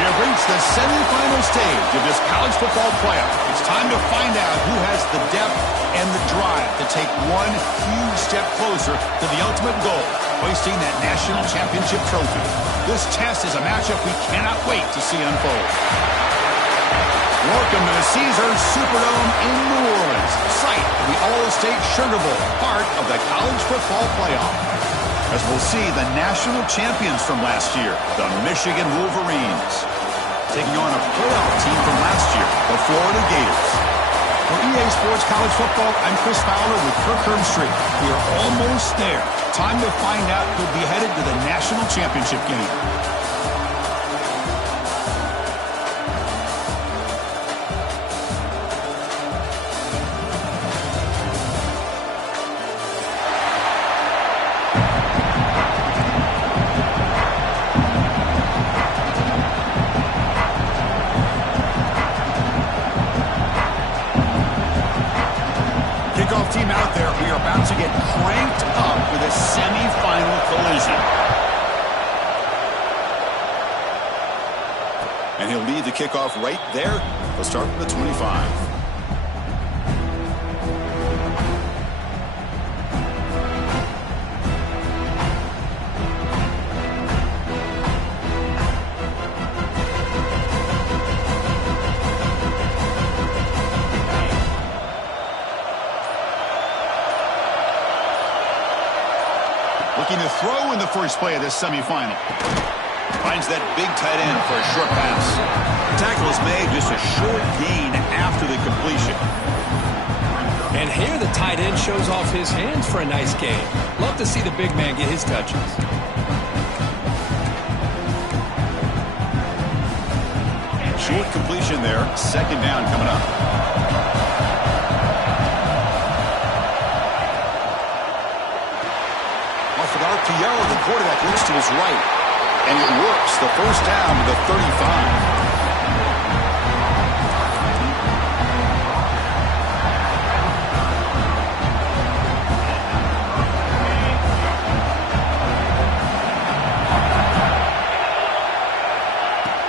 We have reached the semifinal stage of this college football playoff. It's time to find out who has the depth and the drive to take one huge step closer to the ultimate goal, hoisting that national championship trophy. This test is a matchup we cannot wait to see unfold. Welcome to the Caesars Superdome in New Orleans, site of the All-State Sugar Bowl, part of the college football playoff. As we'll see the national champions from last year, the Michigan Wolverines, taking on a playoff team from last year, the Florida Gators. For EA Sports College Football, I'm Chris Fowler with Kirk Herbstreit. We are almost there. Time to find out who'll be headed to the national championship game. Team out there, we are about to get cranked up with a semi-final collision. And he'll lead the kickoff right there. He'll start with the 25. Looking to throw in the first play of this semifinal. Finds that big tight end for a short pass. The tackle is made, just a short gain after the completion. And here the tight end shows off his hands for a nice gain. Love to see the big man get his touches. Short completion there. Second down coming up. RPO, the quarterback looks to his right, and it works. The first down to the 35.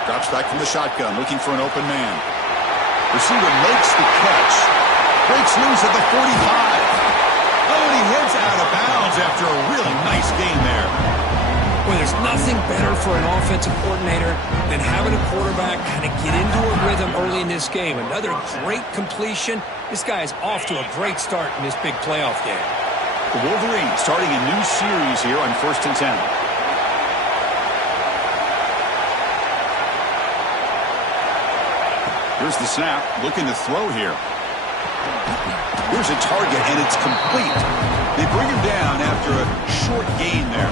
Drops back from the shotgun, looking for an open man. Receiver makes the catch. Breaks loose at the 45. Oh, and he heads out of bounds after a really nice game there. Well, there's nothing better for an offensive coordinator than having a quarterback kind of get into a rhythm early in this game. Another great completion. This guy is off to a great start in this big playoff game. The Wolverines starting a new series here on 1st and 10. Here's the snap, looking to throw here. Here's a target, and it's complete. They bring him down after a short gain there.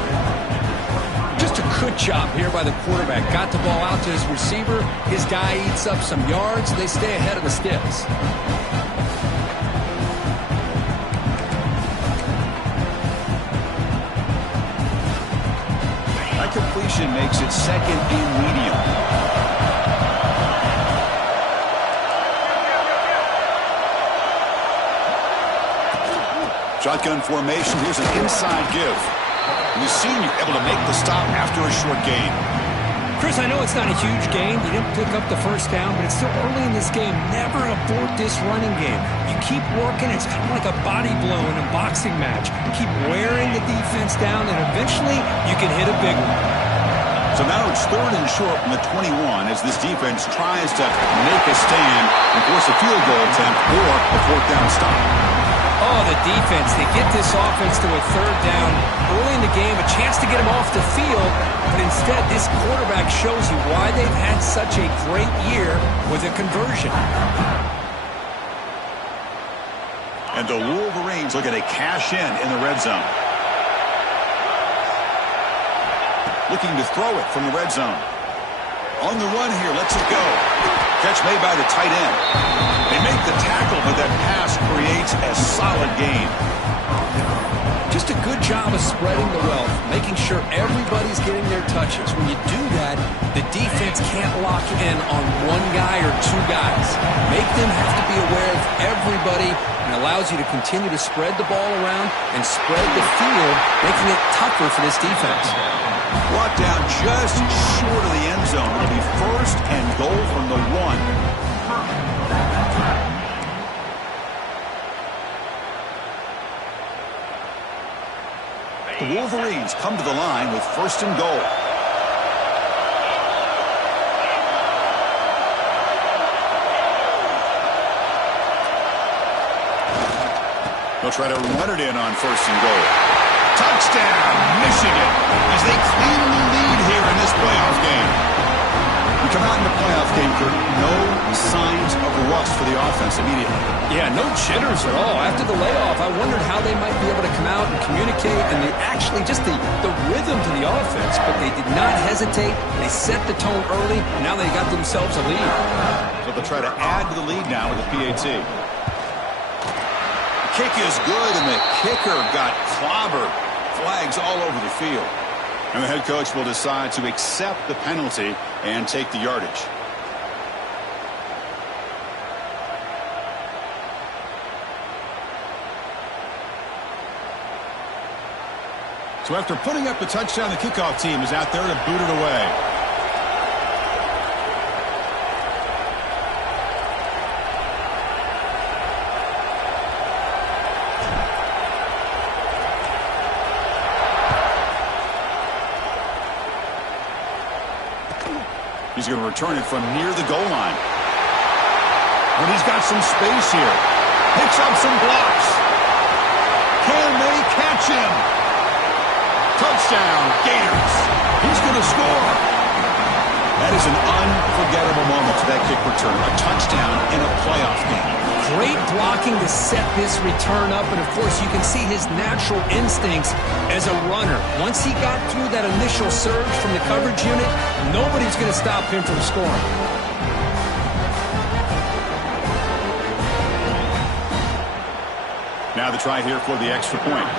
Just a good job here by the quarterback. Got the ball out to his receiver. His guy eats up some yards. They stay ahead of the sticks. That completion makes it second and medium. Shotgun formation. Here's an inside give. And the senior able to make the stop after a short gain. Chris, I know it's not a huge gain. You didn't pick up the first down, but it's still early in this game. Never abort this running game. You keep working. It's kind of like a body blow in a boxing match. Keep wearing the defense down, and eventually you can hit a big one. So now it's 3rd and short from the 21 as this defense tries to make a stand and force a field goal attempt or a 4th down stop. Oh, the defense. They get this offense to a 3rd down early in the game, a chance to get him off the field, but instead this quarterback shows you why they've had such a great year with a conversion. And the Wolverines looking to cash in the red zone. Looking to throw it from the red zone. On the run here, lets it go. Catch made by the tight end. They make the tackle, but that pass creates a solid gain. Just a good job of spreading the wealth, making sure everybody's getting their touches. When you do that, the defense can't lock in on one guy or two guys. Make them have to be aware of everybody, and allows you to continue to spread the ball around and spread the field, making it tougher for this defense. Brought down just short of the end zone. It'll be 1st first and goal from the 1. The Wolverines come to the line with first and goal. They'll try to run it in on first and goal. Touchdown, Michigan, as they clean the lead here in this playoff game. We come out in the playoff game, Kurt, no signs of rust for the offense immediately. Yeah, no jitters at all. After the layoff, I wondered how they might be able to come out and communicate and just the rhythm to the offense, but they did not hesitate. They set the tone early, and now they got themselves a lead. So they'll try to add to the lead now with the PAT. Kick is good, and the kicker got clobbered. Flags all over the field. And the head coach will decide to accept the penalty and take the yardage. So after putting up the touchdown, the kickoff team is out there to boot it away. He's going to return it from near the goal line. And he's got some space here. Picks up some blocks. Can they catch him? Touchdown, Gators. He's going to score. That is an unforgettable moment to that kick return. A touchdown in a playoff game. Great blocking to set this return up, and of course you can see his natural instincts as a runner. Once he got through that initial surge from the coverage unit, nobody's going to stop him from scoring. Now the try here for the extra point.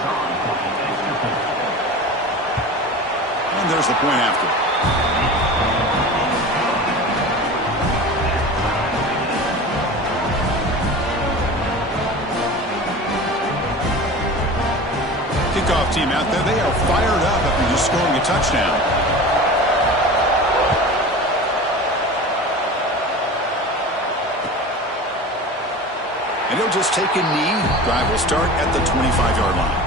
And there's the point after. Kickoff team out there, they are fired up after just scoring a touchdown. And he'll just take a knee. Drive will start at the 25-yard line.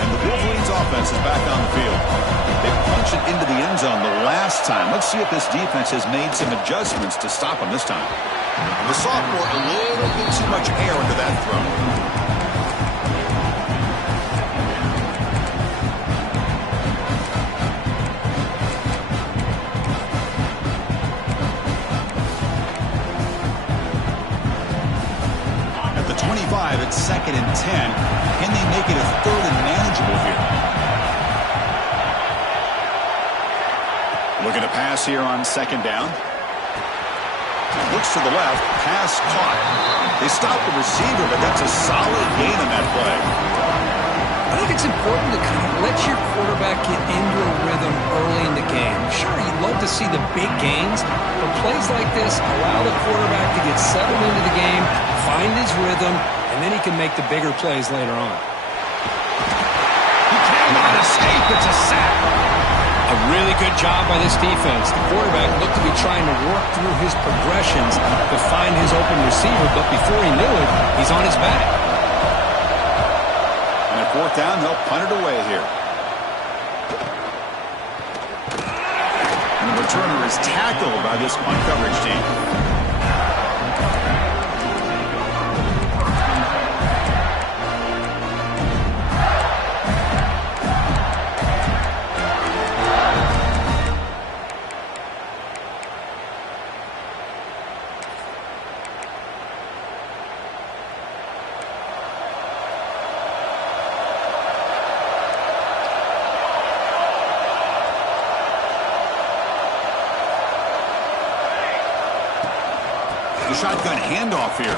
And the Wolverines offense is back on the field. They punched it into the end zone the last time. Let's see if this defense has made some adjustments to stop him this time. The sophomore, a little bit too much air into that throw. At the 25, it's 2nd and 10. Can they make it a 3rd and manageable here? Looking to pass here on 2nd down. Looks to the left. Pass caught. They stopped the receiver, but that's a solid gain on that play. I think it's important to kind of let your quarterback get into a rhythm early in the game. Sure, you'd love to see the big gains, but plays like this allow the quarterback to get settled into the game, find his rhythm, and then he can make the bigger plays later on. He cannot escape. It's a sack. A really good job by this defense. The quarterback looked to be trying to work through his progressions to find his open receiver, but before he knew it, he's on his back. And at 4th down, they'll punt it away here. And the returner is tackled by this punt coverage team. Shotgun handoff here.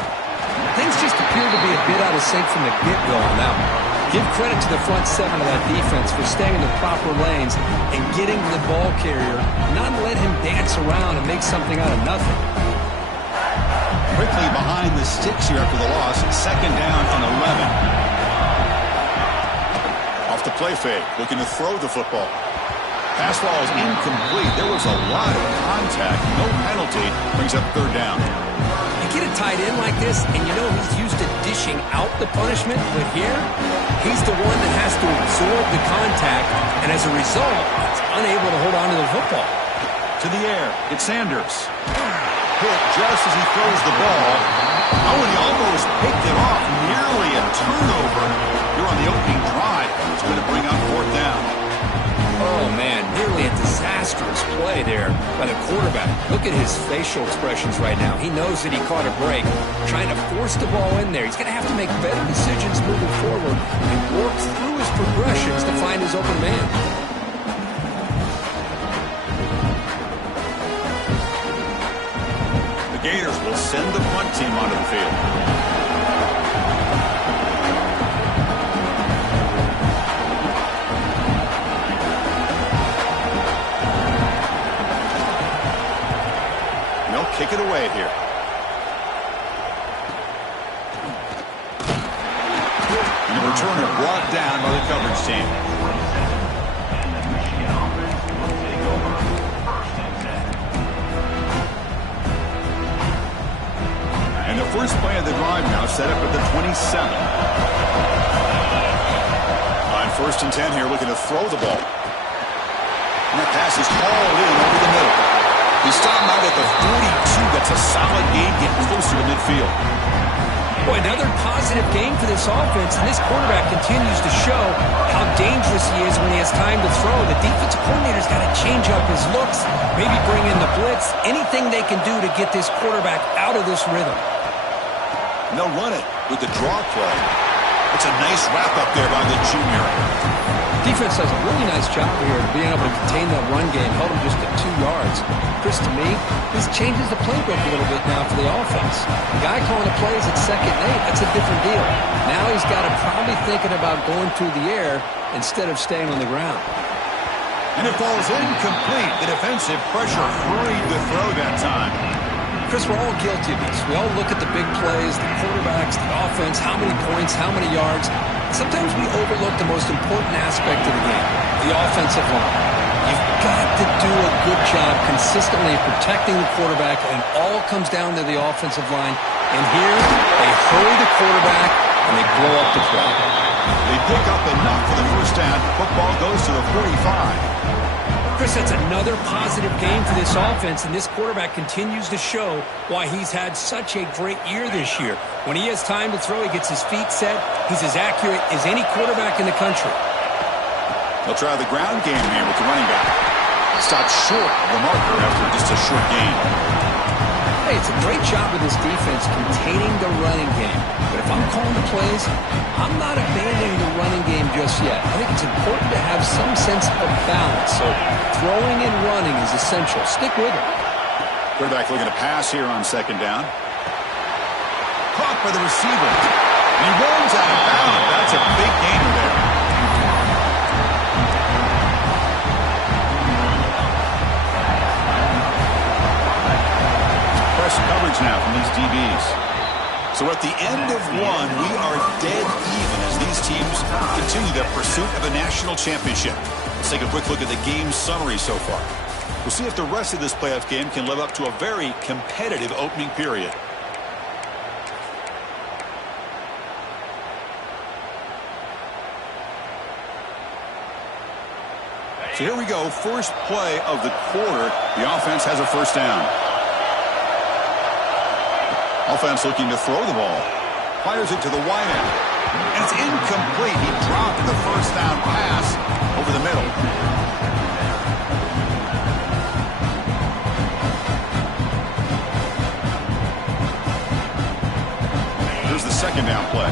Things just appear to be a bit out of sync from the get-go on that one. Give credit to the front 7 of that defense for staying in the proper lanes and getting to the ball carrier, not let him dance around and make something out of nothing. quickly behind the sticks here after the loss. Second down and 11. Off the play fake, looking to throw the football. Pass ball is incomplete. There was a lot of contact. No penalty. Brings up third down. You get a tight end like this, and you know he's used to dishing out the punishment, but here, he's the one that has to absorb the contact, and as a result, he's unable to hold on to the football. To the air, it's Sanders. Hit just as he throws the ball. Oh, and he almost picked it off. Nearly a turnover here on the opening drive. It's going to bring up fourth down. Oh, man, nearly a disastrous play there by the quarterback. Look at his facial expressions right now. He knows that he caught a break, trying to force the ball in there. He's going to have to make better decisions moving forward and work through his progressions to find his open man. The Gators will send the punt team onto the field. Kick it away here. And the returner brought down by the coverage team. And the first play of the drive now set up at the 27. On 1st and 10 here, looking to throw the ball. And that pass is hauled in over the middle. He stopped out at the 42. That's a solid gain, getting closer to midfield. Boy, another positive game for this offense, and this quarterback continues to show how dangerous he is when he has time to throw. The defensive coordinator's got to change up his looks, maybe bring in the blitz, anything they can do to get this quarterback out of this rhythm. And they'll run it with the draw play. It's a nice wrap-up there by the junior. Defense does a really nice job here of being able to contain that run game, held him just at 2 yards. Chris, to me, this changes the playbook a little bit now for the offense. The guy calling the plays at 2nd and 8, that's a different deal. Now he's got to probably thinking about going through the air instead of staying on the ground. And it falls incomplete. The defensive pressure hurried the throw that time. Chris, we're all guilty of this. We all look at the big plays, the quarterbacks, the offense, how many points, how many yards. Sometimes we overlook the most important aspect of the game, the offensive line. You've got to do a good job consistently protecting the quarterback, and it all comes down to the offensive line. And here, they hurry the quarterback, and they blow up the play. They pick up enough for the first down. Football goes to the 45. Chris, that's another positive game for this offense, and this quarterback continues to show why he's had such a great year this year. When he has time to throw, he gets his feet set. He's as accurate as any quarterback in the country. They'll try the ground game here with the running back. Stopped short of the marker after just a short gain. Hey, it's a great job with this defense containing the running game. But if I'm calling the plays, I'm not abandoning the running game just yet. I think it's important to have some sense of balance. So throwing and running is essential. Stick with it. Quarterback looking to pass here on 2nd down. Caught by the receiver. And he runs out of bounds. That's a big gainer there. Press coverage now from these DBs. So at the end of one, we are dead even as these teams continue their pursuit of a national championship. Let's take a quick look at the game summary so far. We'll see if the rest of this playoff game can live up to a very competitive opening period. So here we go, first play of the quarter. The offense has a first down. Offense looking to throw the ball. Fires it to the wide end. And it's incomplete. He dropped the first down pass over the middle. Here's the 2nd down play.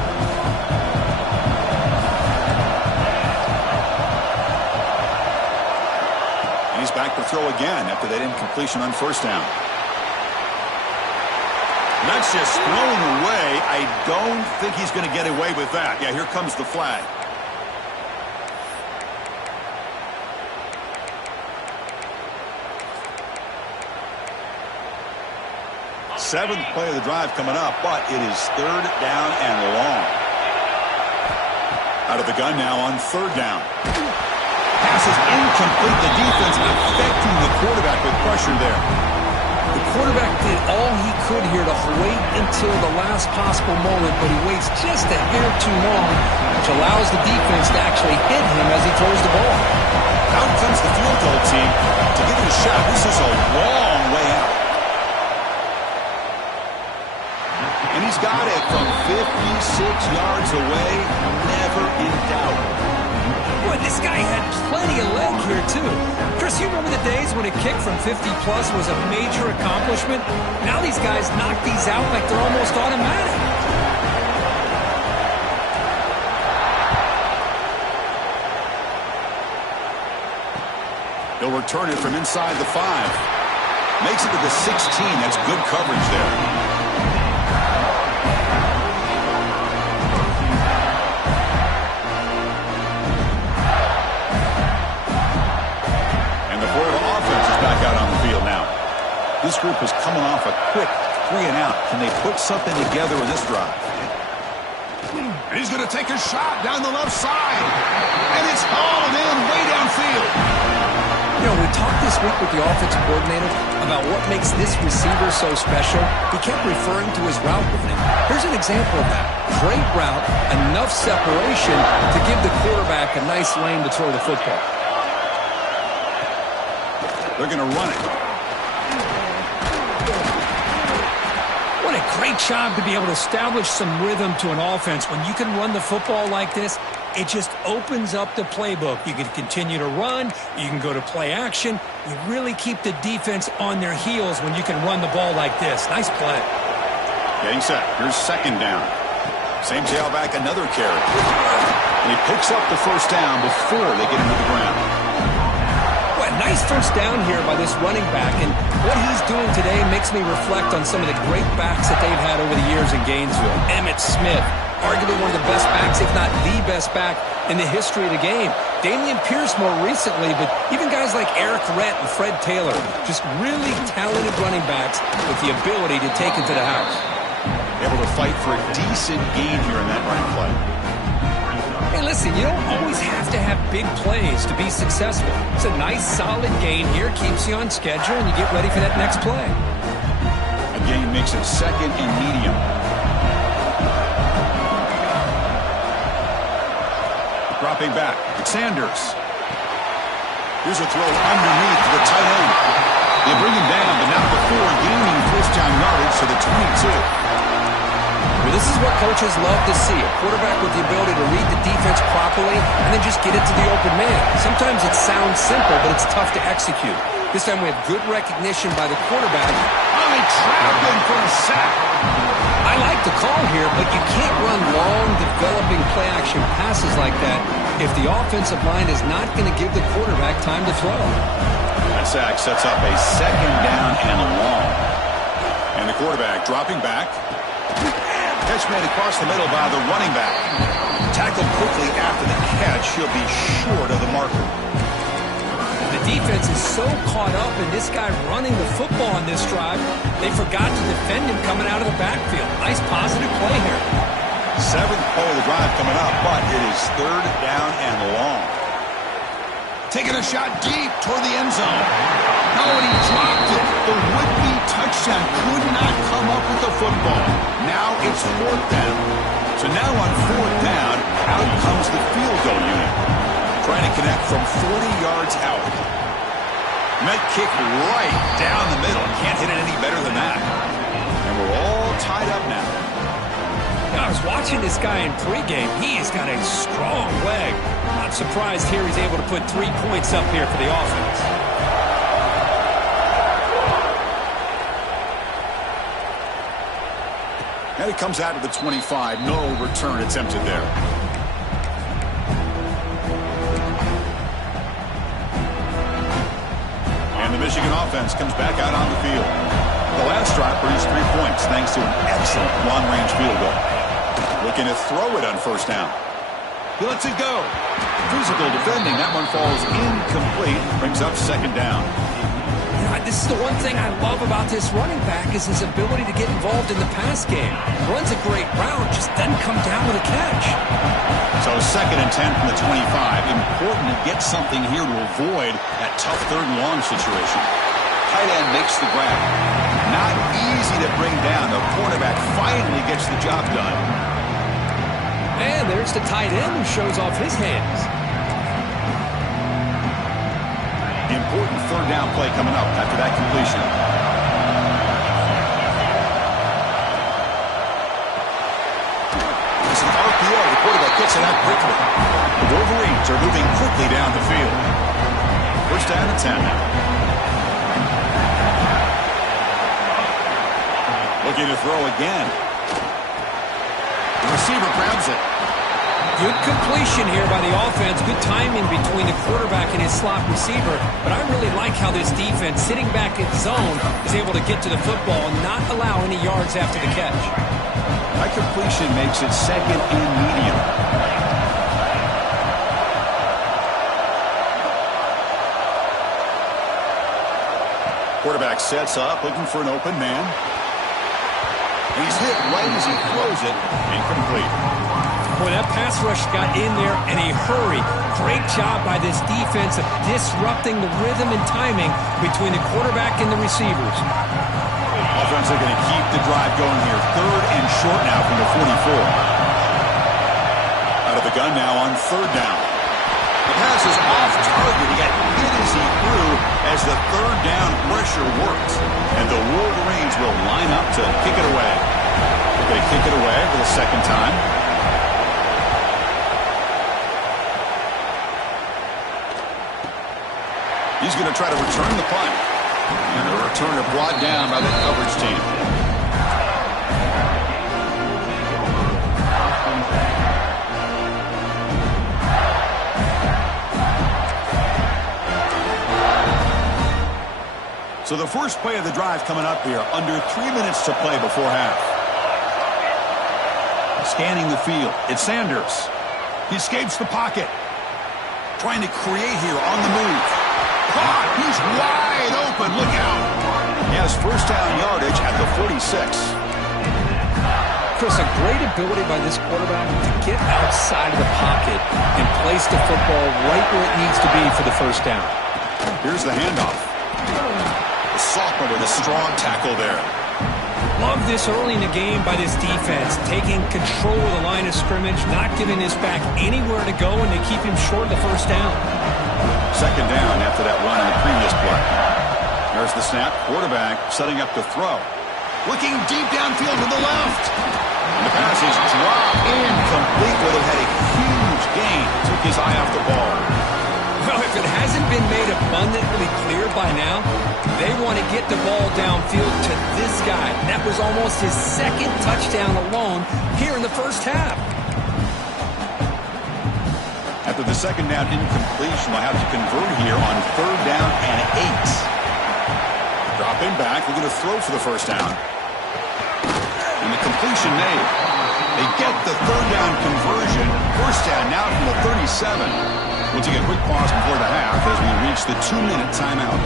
And he's back to throw again after that incompletion on 1st down. That's just thrown away. I don't think he's going to get away with that. Yeah, here comes the flag. Seventh play of the drive coming up, but it is third down and long. Out of the gun now on third down. Pass is incomplete. The defense affecting the quarterback with pressure there. The quarterback did all he could here to wait until the last possible moment, but he waits just a hair too long, which allows the defense to actually hit him as he throws the ball. Out comes the field goal team to give it a shot. This is a long way out. And he's got it from 56 yards away, never in doubt. Boy, this guy had plenty of leg here, too. Chris, you remember the days when a kick from 50-plus was a major accomplishment? Now these guys knock these out like they're almost automatic. He'll return it from inside the 5. Makes it to the 16. That's good coverage there. This group is coming off a quick 3-and-out. Can they put something together in this drive? And he's going to take a shot down the left side. And it's hauled in way downfield. You know, we talked this week with the offensive coordinator about what makes this receiver so special. He kept referring to his route running. Here's an example of that. Great route, enough separation to give the quarterback a nice lane to throw the football. They're going to run it. What a great job to be able to establish some rhythm to an offense. When you can run the football like this, it just opens up the playbook. You can continue to run. You can go to play action. You really keep the defense on their heels when you can run the ball like this. Nice play. Getting set. Here's second down. Same tailback, another carry. And he picks up the first down before they get into the ground. Nice first down here by this running back, and what he's doing today makes me reflect on some of the great backs that they've had over the years in Gainesville. Emmitt Smith, arguably one of the best backs, if not the best back in the history of the game. Damian Pierce more recently, but even guys like Eric Rett and Fred Taylor, just really talented running backs with the ability to take it to the house. Able to fight for a decent gain here in that running play. Hey, listen, you don't always have to have big plays to be successful. It's a nice, solid gain here, keeps you on schedule, and you get ready for that next play. A gain makes it second and medium. Dropping back, Sanders. Here's a throw underneath to the tight end. They bring him down, but not before gaining first down yardage to the 22. Well, this is what coaches love to see, a quarterback with the ability to read the defense properly and then just get it to the open man. Sometimes it sounds simple, but it's tough to execute. This time we have good recognition by the quarterback. Oh, they trapped him for a sack. I like the call here, but you can't run long, developing play-action passes like that if the offensive line is not going to give the quarterback time to throw. That sack sets up a second down and long. And the quarterback dropping back. Catch made across the middle by the running back. Tackled quickly after the catch. He'll be short of the marker. The defense is so caught up in this guy running the football on this drive, they forgot to defend him coming out of the backfield. Nice positive play here. Seventh play of the drive coming up, but it is third down and long. Taking a shot deep toward the end zone. Oh, and he dropped it. The would-be touchdown could not come up with the football. Now it's fourth down. So now on fourth down, out comes the field goal unit. Trying to connect from 40 yards out. Met kick right down the middle. Can't hit it any better than that. And we're all tied up now. I was watching this guy in pregame. He's got a strong leg. Not surprised here he's able to put 3 points up here for the offense. And it comes out of the 25. No return attempted there. And the Michigan offense comes back out on the field. The last drive produced 3 points thanks to an excellent long-range field goal. Looking to throw it on first down. He lets it go. Physical defending. That one falls incomplete. Brings up second down. This is the one thing I love about this running back is his ability to get involved in the pass game. Runs a great route, just doesn't come down with a catch. So 2nd and 10 from the 25. Important to get something here to avoid that tough 3rd and long situation. Tight end makes the grab. Not easy to bring down. The quarterback finally gets the job done. And there's the tight end who shows off his hands. Important 3rd down play coming up after that completion. It's an RPO. The quarterback gets it out quickly. The Wolverines are moving quickly down the field. 1st down and 10 now. Looking to throw again. The receiver grabs it. Good completion here by the offense. Good timing between the quarterback and his slot receiver. But I really like how this defense, sitting back in zone, is able to get to the football and not allow any yards after the catch. That completion makes it 2nd and medium. Quarterback sets up, looking for an open man. He's hit right as he throws it. Incomplete. Boy, that pass rush got in there in a hurry. Great job by this defense of disrupting the rhythm and timing between the quarterback and the receivers. Offense are going to keep the drive going here. 3rd and short now from the 44. Out of the gun now on 3rd down. The pass is off target. He got hit as he threw as the 3rd down pressure worked. And the Wolverines will line up to kick it away. They're going to kick it away for the 2nd time. He's going to try to return the punt. And the returner brought down by the coverage team. So the first play of the drive coming up here. Under 3 minutes to play before half. Scanning the field. It's Sanders. He escapes the pocket. Trying to create here on the move. Caught. He's wide open. Look out. He has 1st down yardage at the 46. Chris, a great ability by this quarterback to get outside of the pocket and place the football right where it needs to be for the 1st down. Here's the handoff. The sophomore with a strong tackle there. Love this early in the game by this defense, taking control of the line of scrimmage, not giving this back anywhere to go, and they keep him short of the 1st down. 2nd down after that run in the previous play. There's the snap. Quarterback setting up to throw. Looking deep downfield to the left. And the pass is dropped incomplete. Would have had a huge gain. Took his eye off the ball. Well, if it hasn't been made abundantly clear by now, they want to get the ball downfield to this guy. That was almost his 2nd touchdown alone here in the 1st half. After the 2nd down incompletion, they'll have to convert here on 3rd down and 8. Dropping back, looking to throw for the 1st down. And the completion made. They get the 3rd down conversion. 1st down now from the 37. We'll take a quick pause before the half as we reach the 2-minute timeout.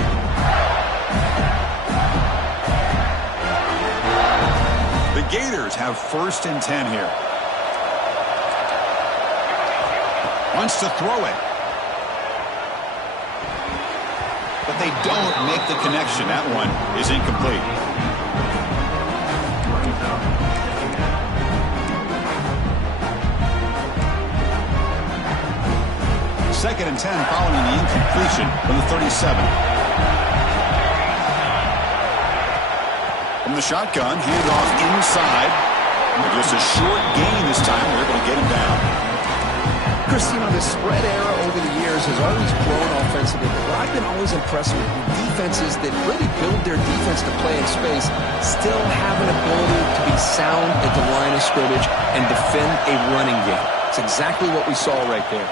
The Gators have 1st and 10 here. Wants to throw it. But they don't make the connection. That one is incomplete. Second and 10 following the incompletion from the 37. From the shotgun, handed off inside. And just a short gain this time. They're able to get him down. Chris, you know, the spread era over the years has always grown offensively, but I've been always impressed with defenses that really build their defense to play in space, still have an ability to be sound at the line of scrimmage and defend a running game. It's exactly what we saw right there.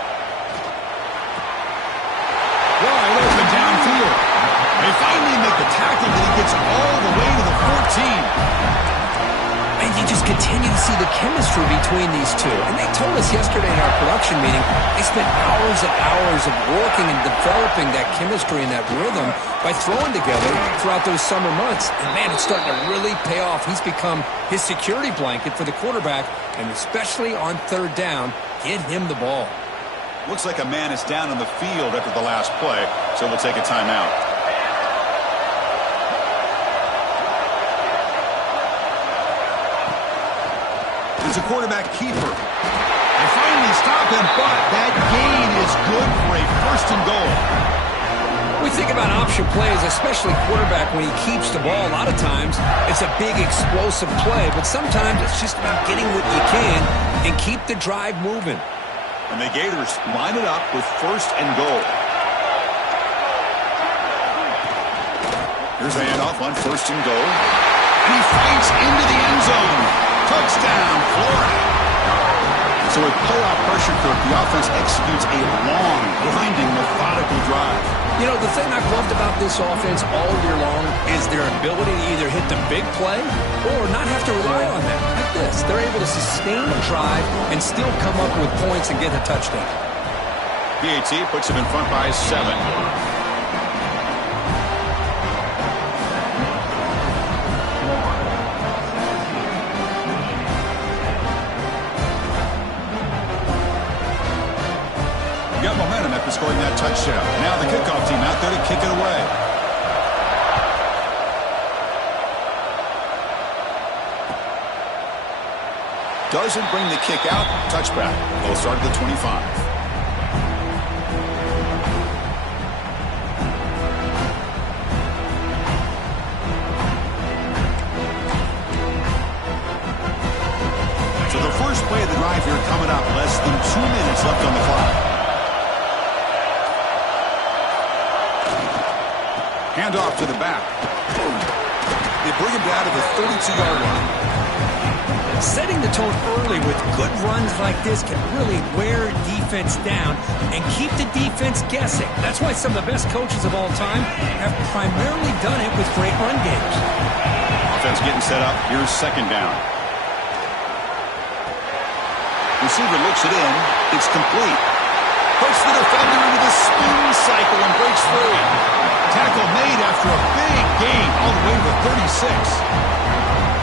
Wide open downfield. They finally make the tackle, but he gets all the way to the 14. And you just continue to see the chemistry between these two. And they told us yesterday in our production meeting, they spent hours and hours of working and developing that chemistry and that rhythm by throwing together throughout those summer months. And, man, it's starting to really pay off. He's become his security blanket for the quarterback, and especially on third down, get him the ball. Looks like a man is down on the field after the last play, so we'll take a timeout. There's a quarterback keeper. They finally stop him, but that gain is good for a first and goal. We think about option plays, especially quarterback, when he keeps the ball. A lot of times, it's a big explosive play, but sometimes it's just about getting what you can and keep the drive moving. And the Gators line it up with first and goal. Here's a handoff on first and goal. And he fights into the end zone. Touchdown, Florida. So with playoff pressure, Kirk, the offense executes a long, grinding, methodical drive. You know, the thing I've loved about this offense all year long is their ability to either hit the big play or not have to rely on that. Like this, they're able to sustain a drive and still come up with points and get a touchdown. PAT puts him in front by 7. Got momentum after scoring that touchdown. Now the kickoff team out there to kick it away. Doesn't bring the kick out. Touchback. They'll start at the 25. So the first play of the drive here coming up. Less than 2 minutes left on the clock. Handoff to the back. They bring him down to the 32-yard line. Setting the tone early with good runs like this can really wear defense down and keep the defense guessing. That's why some of the best coaches of all time have primarily done it with great run games. Offense getting set up. Here's second down. Receiver looks it in. It's complete. Puts the defender into the spin cycle and breaks free. Tackle made after a big gain all the way to the 36.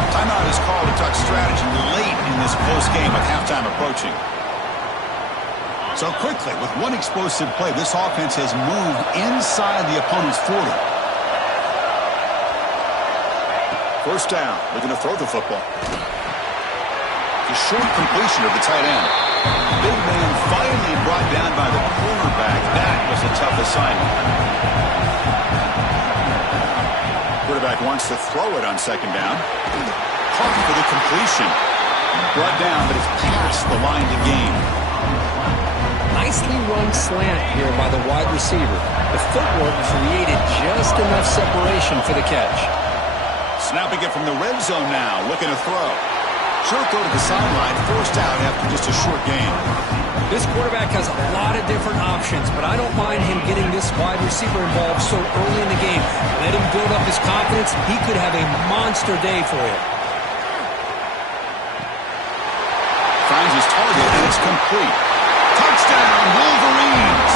Timeout is called to talk strategy late in this close game with halftime approaching. So quickly, with one explosive play, this offense has moved inside the opponent's 40. First down, looking to throw the football. The short completion of the tight end. Big man finally brought down by the cornerback. That was a tough assignment. Quarterback wants to throw it on second down. Caught for the completion. Brought down, but it's past the line to gain. Nicely run slant here by the wide receiver. The footwork created just enough separation for the catch. Snapping it from the red zone now. Looking to throw. Short throw to the sideline. Forced out after just a short gain. This quarterback has a lot of different options, but I don't mind him getting this wide receiver involved so early in the game. Let him build up his confidence. He could have a monster day for you. Finds his target, and it's complete. Touchdown, Wolverines!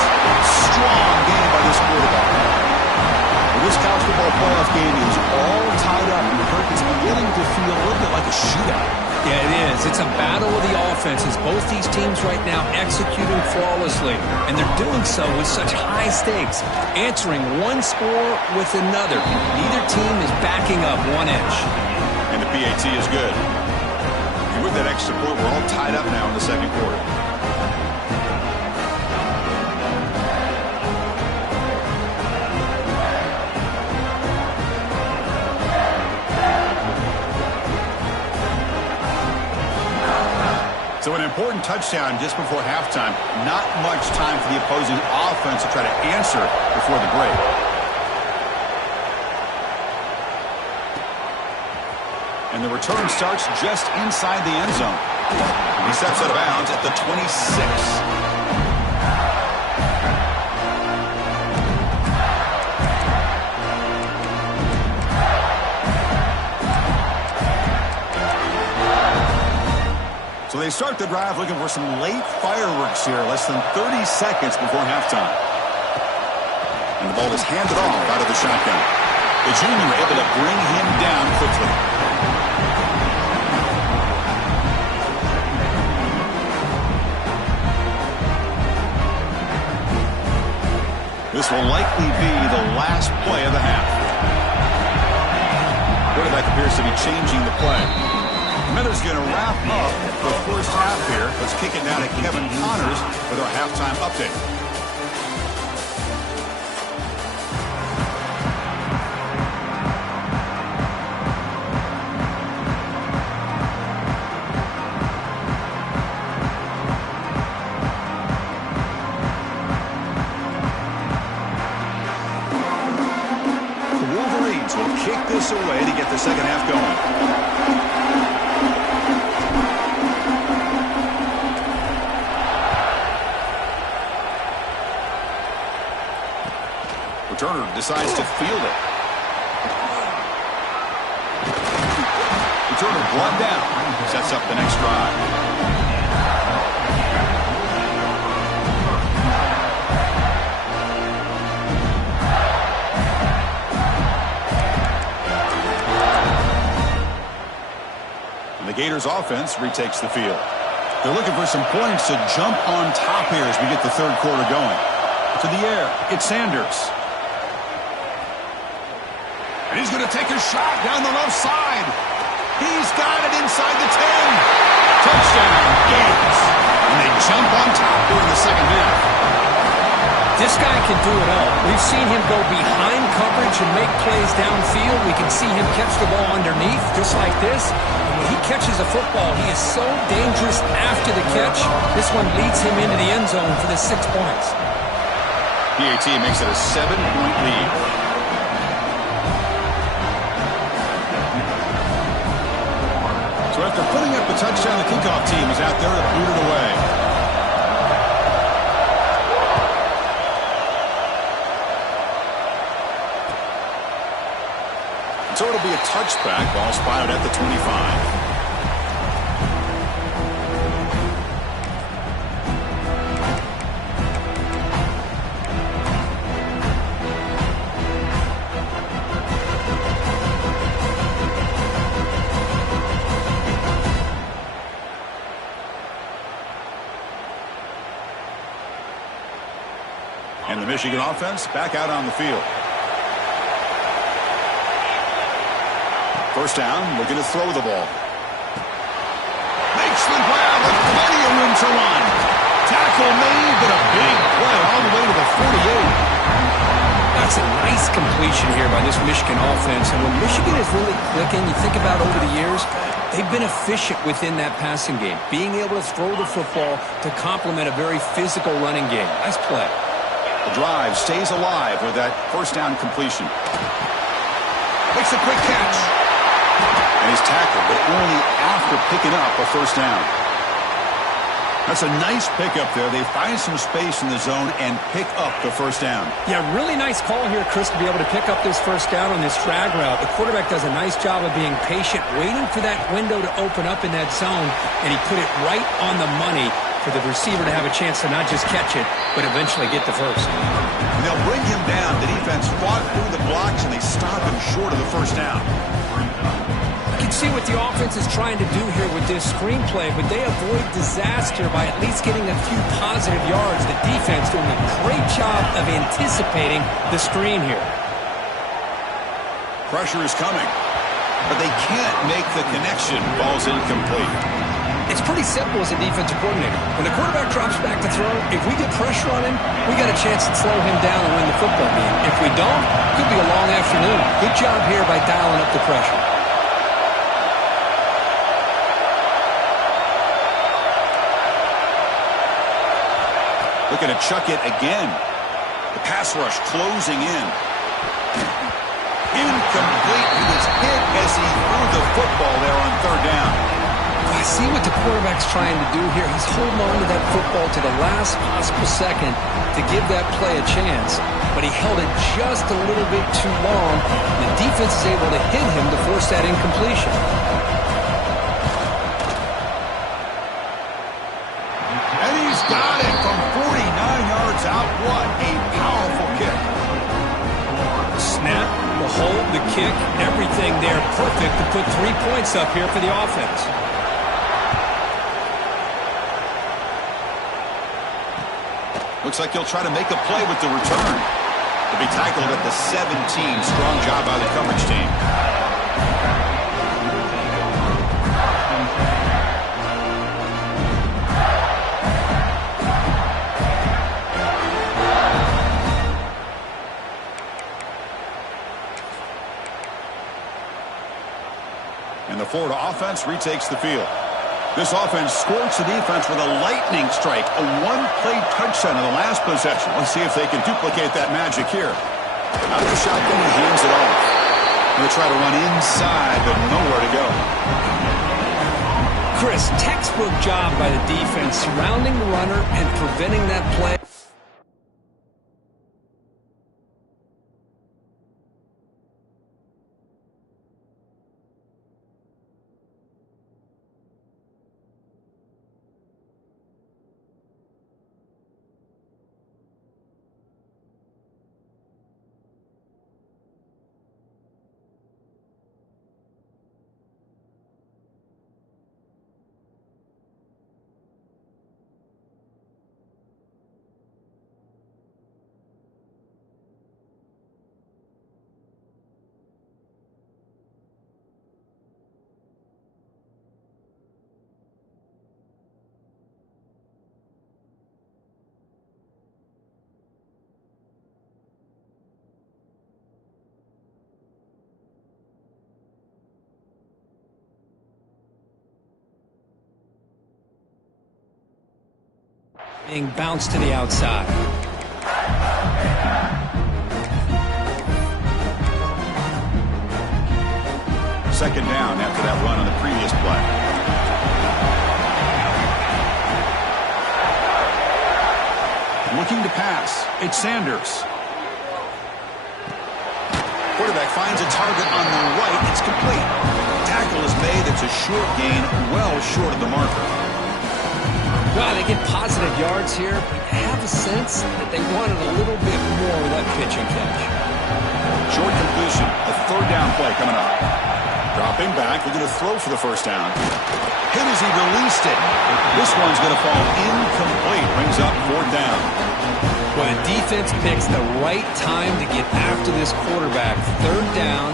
Strong game by this quarterback. Well, this college football playoff game is all tied up, and Kirk is beginning to feel a little bit like a shootout. Yeah, it is. It's a battle of the offenses. Both these teams right now executing flawlessly, and they're doing so with such high stakes, answering one score with another. Neither team is backing up one inch. And the PAT is good. And with that extra point, we're all tied up now in the second quarter. So an important touchdown just before halftime. Not much time for the opposing offense to try to answer before the break. And the return starts just inside the end zone. He steps out of bounds at the 26. So they start the drive looking for some late fireworks here, less than 30 seconds before halftime. And the ball is handed off out of the shotgun. The junior able to bring him down quickly. This will likely be the last play of the half. Quarterback appears to be changing the play. Miller's going to wrap up the first half here. Let's kick it down to Kevin Connors with our halftime update. The Wolverines will kick this away to get the second half going. Turner decides to field it. Turner brought down. Sets up the next drive. And the Gators offense retakes the field. They're looking for some points to jump on top here as we get the third quarter going. To the air, it's Sanders. And he's going to take a shot down the left side. He's got it inside the 10. Touchdown, Gators. And they jump on top here in the second half. This guy can do it all. We've seen him go behind coverage and make plays downfield. We can see him catch the ball underneath just like this. And when he catches a football, he is so dangerous after the catch. This one leads him into the end zone for the 6 points. PAT makes it a 7-point lead. So after putting up a touchdown, the kickoff team is out there to boot it away. So it'll be a touchback. Ball spotted at the 25. And the Michigan offense back out on the field. First down, looking to throw the ball. Makes the grab with plenty of room to run. Tackle made, but a big play all the way to the 48. That's a nice completion here by this Michigan offense. And when Michigan is really clicking, you think about over the years, they've been efficient within that passing game, being able to throw the football to complement a very physical running game. Nice play. The drive stays alive with that first down completion. Makes a quick catch. And he's tackled, but only after picking up a first down. That's a nice pickup there. They find some space in the zone and pick up the first down. Yeah, really nice call here, Chris, to be able to pick up this first down on this drag route. The quarterback does a nice job of being patient, waiting for that window to open up in that zone, and he put it right on the money for the receiver to have a chance to not just catch it, but eventually get the first. And they'll bring him down. The defense fought through the blocks, and they stop him short of the first down. You can see what the offense is trying to do here with this screenplay, but they avoid disaster by at least getting a few positive yards. The defense doing a great job of anticipating the screen here. Pressure is coming, but they can't make the connection. Ball's incomplete. It's pretty simple as a defensive coordinator. When the quarterback drops back to throw, if we get pressure on him, we got a chance to slow him down and win the football game. If we don't, it could be a long afternoon. Good job here by dialing up the pressure. Looking to chuck it again. The pass rush closing in. Incomplete. He was hit as he threw the football there on third down. I see what the quarterback's trying to do here. He's holding on to that football to the last possible second to give that play a chance, but he held it just a little bit too long. The defense is able to hit him to force that incompletion. kick. Everything there perfect to put 3 points up here for the offense. Looks like he'll try to make a play with the return. He'll be tackled at the 17. Strong job by the coverage team. And the Florida offense retakes the field. This offense scorched the defense with a lightning strike, a one-play touchdown in the last possession. Let's see if they can duplicate that magic here. Out of the shotgun, he hands it off. He'll try to run inside, but nowhere to go. Chris, textbook job by the defense, surrounding the runner and preventing that play. Being bounced to the outside. Second down after that run on the previous play. Looking to pass. It's Sanders. Quarterback finds a target on the right. It's complete. Tackle is made. It's a short gain, well short of the marker. Wow, they get positive yards here. I have a sense that they wanted a little bit more with that pitch and catch. Short completion. A third down play coming up. Dropping back. Looking to throw for the first down. Hit as he released it. This one's going to fall incomplete. Brings up fourth down. Well, the defense picks the right time to get after this quarterback. Third down,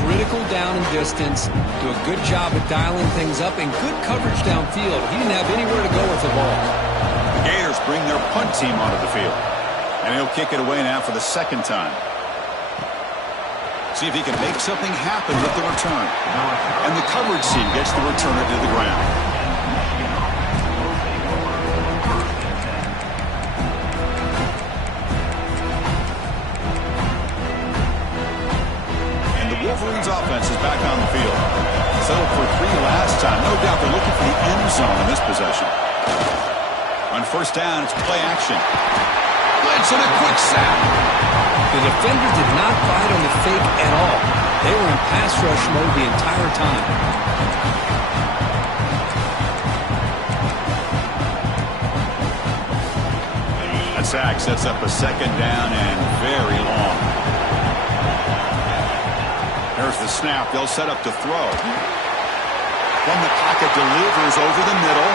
critical down and distance. Do a good job of dialing things up and good coverage downfield. He didn't have anywhere to go with the ball. The Gators bring their punt team onto the field. And he'll kick it away now for the second time. See if he can make something happen with the return. And the coverage team gets the returner to the ground. Wolverines offense is back on the field. Settled for 3 last time. No doubt they're looking for the end zone in this possession. On first down, it's play action. Blitz and a quick sack. The defender did not bite on the fake at all. They were in pass rush mode the entire time. That sack sets up a second down and very long. There's the snap. They'll set up to throw. From the pocket, delivers over the middle.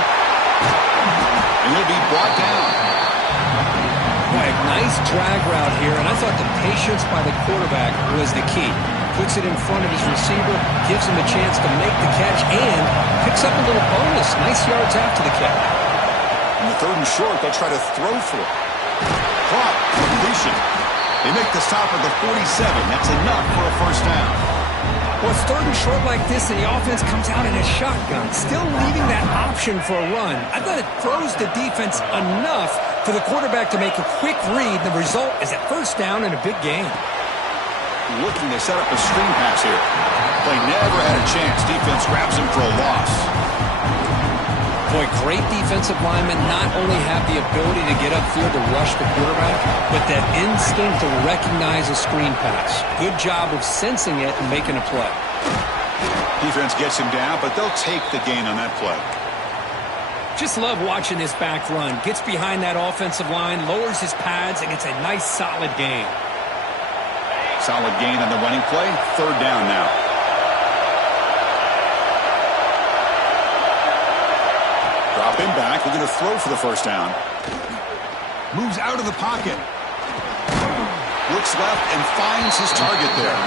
And he'll be brought down. Right, nice drag route here, and I thought the patience by the quarterback was the key. Puts it in front of his receiver, gives him a chance to make the catch, and picks up a little bonus. Nice yards after the catch. In the third and short, they'll try to throw for it. Caught. Completion. They make the stop at the 47. That's enough for a first down. Well, it's third and short like this, and the offense comes out in a shotgun, still leaving that option for a run. I thought it throws the defense enough for the quarterback to make a quick read. The result is a first down and a big gain. Looking to set up a screen pass here. Play never had a chance. Defense grabs him for a loss. Boy, great defensive linemen not only have the ability to get upfield to rush the quarterback, but that instinct to recognize a screen pass. Good job of sensing it and making a play. Defense gets him down, but they'll take the gain on that play. Just love watching this back run. Gets behind that offensive line, lowers his pads, and gets a nice solid gain. Solid gain on the running play. Third down now. Dropping back. We're going to throw for the first down. Moves out of the pocket. Looks left and finds his target there.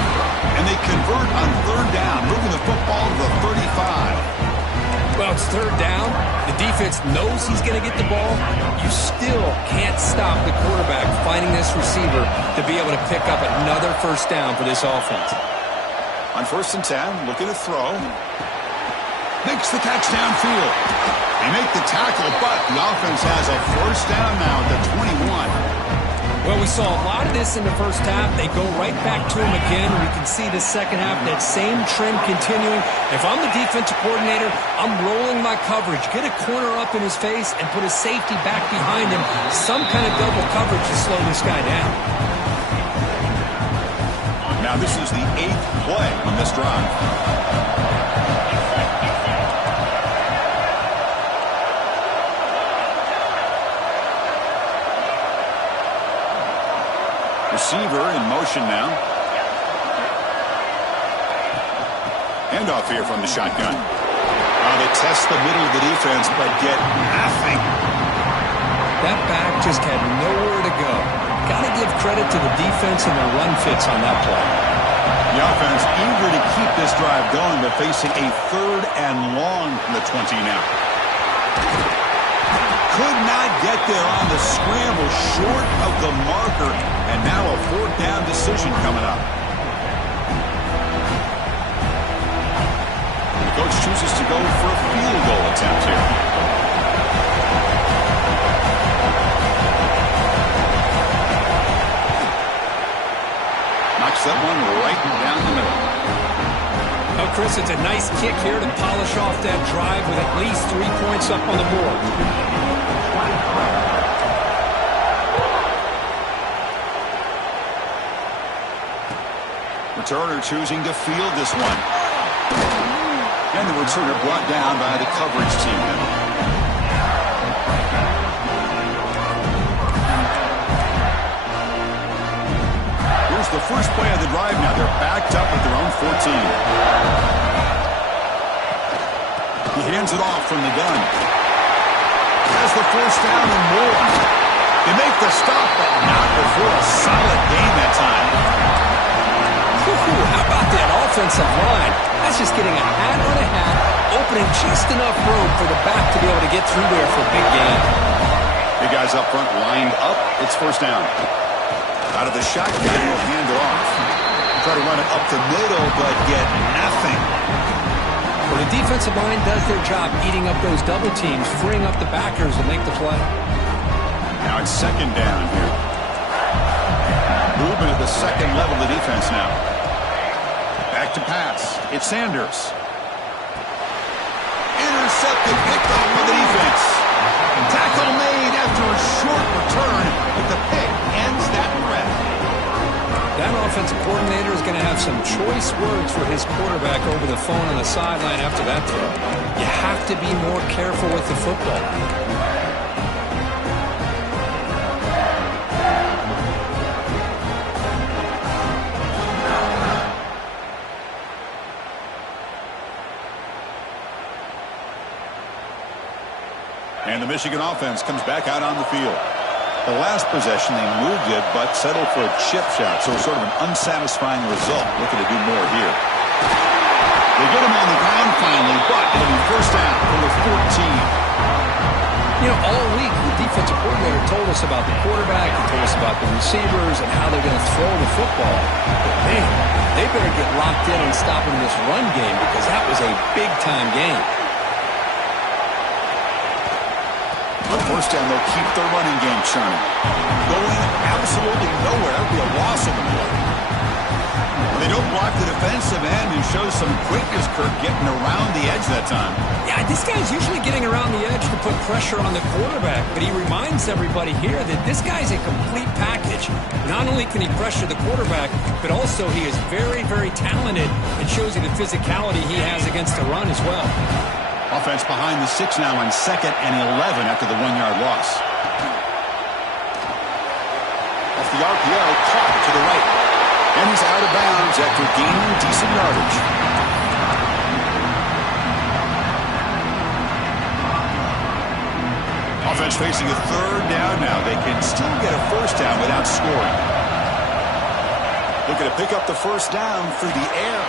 And they convert on third down, moving the football to the 35. Well, it's third down. The defense knows he's going to get the ball. You still can't stop the quarterback finding this receiver to be able to pick up another first down for this offense. On 1st and 10, looking to throw. Makes the catch downfield. They make the tackle, but the offense has a first down now at the 21. Well, we saw a lot of this in the first half. They go right back to him again. We can see the second half, that same trend continuing. If I'm the defensive coordinator, I'm rolling my coverage. Get a corner up in his face and put a safety back behind him. Some kind of double coverage to slow this guy down. Now this is the 8th play on this drive. Receiver in motion now. Handoff here from the shotgun. They test the middle of the defense, but get nothing. That back just had nowhere to go. Got to give credit to the defense and their run fits on that play. The offense eager to keep this drive going, but facing a third and long from the 20 now. Could not get there on the scramble, short of the marker, and now a fourth down decision coming up. The coach chooses to go for a field goal attempt here. Knocks that one right down the middle. Oh, Chris, it's a nice kick here to polish off that drive with at least 3 points up on the board. Returner choosing to field this one. And the returner brought down by the coverage team. Here's the first play of the drive now. They're backed up at their own 14. He hands it off from the gun. Has the first down and more. They make the stop, but not before a solid gain that time. How about that offensive line? That's just getting a hat on a hat, opening just enough room for the back to be able to get through there for a big gain. Big guys up front lined up. It's first down. Out of the shotgun, will hand it off. Try to run it up the middle, but get nothing. Well, the defensive line does their job eating up those double teams, freeing up the backers to make the play. Now it's second down here. Movement at the second level of the defense now. Back to pass. It's Sanders. Intercepted, picked off by the defense. Tackle made after a short return, but the pick ends that threat. That offensive coordinator is going to have some choice words for his quarterback over the phone on the sideline after that throw. You have to be more careful with the football. And the Michigan offense comes back out on the field. The last possession, they moved it, but settled for a chip shot, so sort of an unsatisfying result. Looking to do more here. They get him on the ground finally, but it'll be first down from the 14. You know, all week, the defensive coordinator told us about the quarterback, he told us about the receivers and how they're going to throw the football. But man, they better get locked in on stopping this run game because that was a big-time game. On first down, they'll keep their running game churning. Going absolutely nowhere. It'll be a loss of the play. They don't block the defensive end and show some quickness, Kirk, getting around the edge that time. Yeah, this guy's usually getting around the edge to put pressure on the quarterback, but he reminds everybody here that this guy's a complete package. Not only can he pressure the quarterback, but also he is very, very talented and shows you the physicality he has against the run as well. Offense behind the 6 now on 2nd and 11 after the 1-yard loss. Off the RPO, caught to the right. And he's out of bounds after gaining decent yardage. Offense facing a third down now. They can still get a first down without scoring. Looking to pick up the first down through the air.